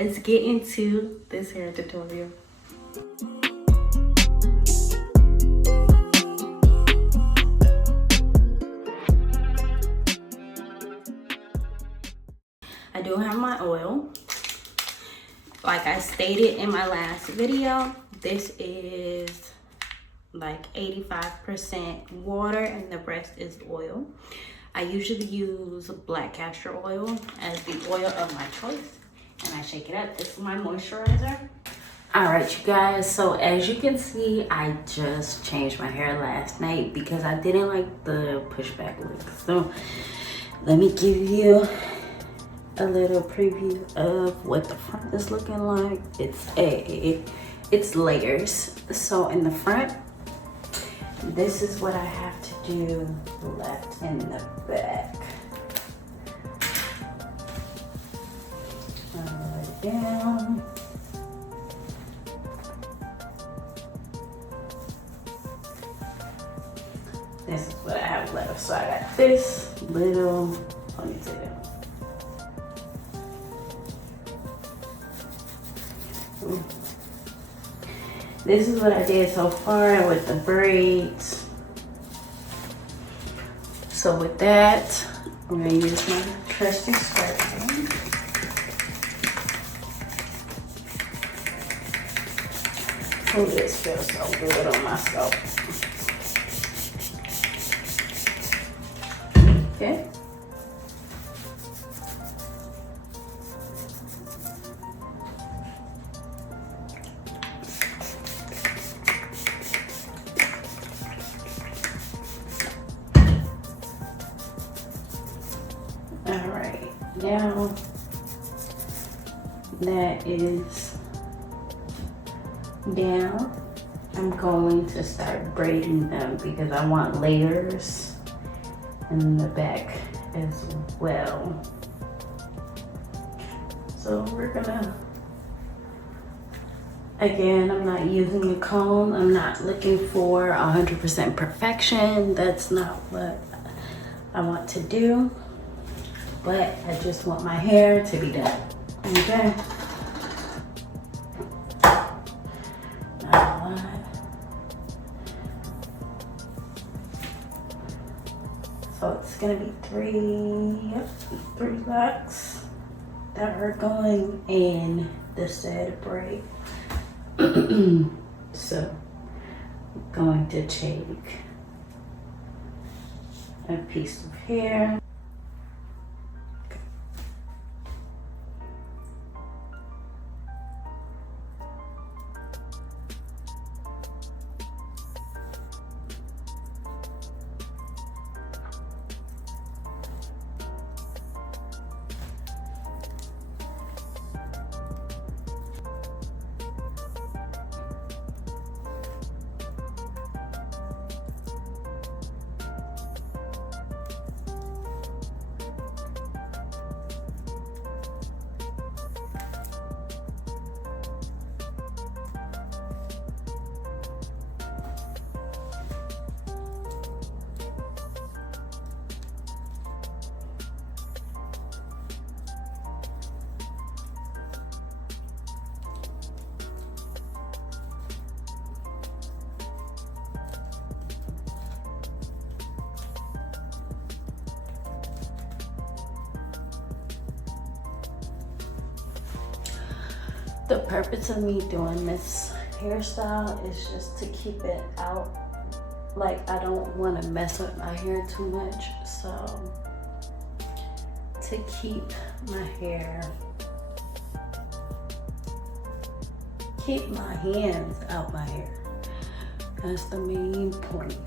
let's get into this hair tutorial. I do have my oil. Like I stated in my last video, this is like 85% water and the rest is oil. I usually use black castor oil as the oil of my choice, and I shake it up. This is my moisturizer. All right, you guys, so as you can see, I just changed my hair last night because I didn't like the pushback look. So let me give you a little preview of what the front is looking like. It's layers. So in the front, this is what I have to do left in the back. Let it down. This is what I have left. So I got this little ponytail. This is what I did so far with the braids. So with that, I'm gonna use my trusty scraper. Oh, this feels so good on my scalp. Okay. Alright, now that is down, I'm going to start braiding them because I want layers in the back as well. So we're gonna, again, I'm not using a comb. I'm not looking for 100% perfection. That's not what I want to do. But I just want my hair to be done. Okay. Not a lot. So it's gonna be three locks that are going in the said braid. So I'm going to take a piece of hair. The purpose of me doing this hairstyle is just to keep it out. Like, I don't want to mess with my hair too much, so to keep my hair, keep my hands out my hair. That's the main point.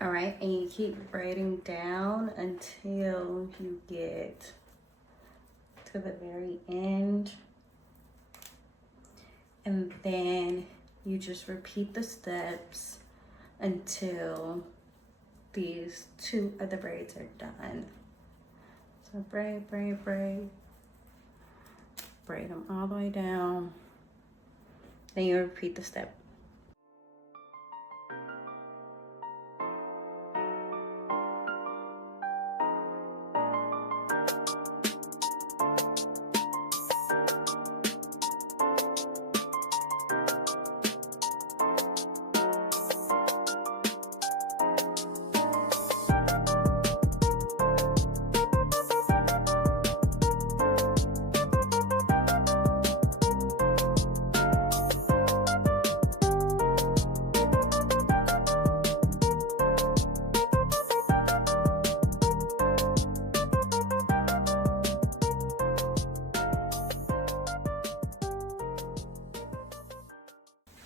All right, and you keep braiding down until you get to the very end. And then you just repeat the steps until these 2 of the braids are done. So braid, braid, braid. Braid them all the way down. Then you repeat the step.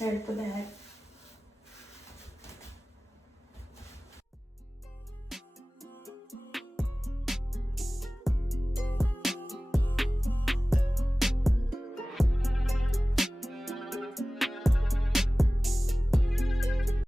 Ready for that?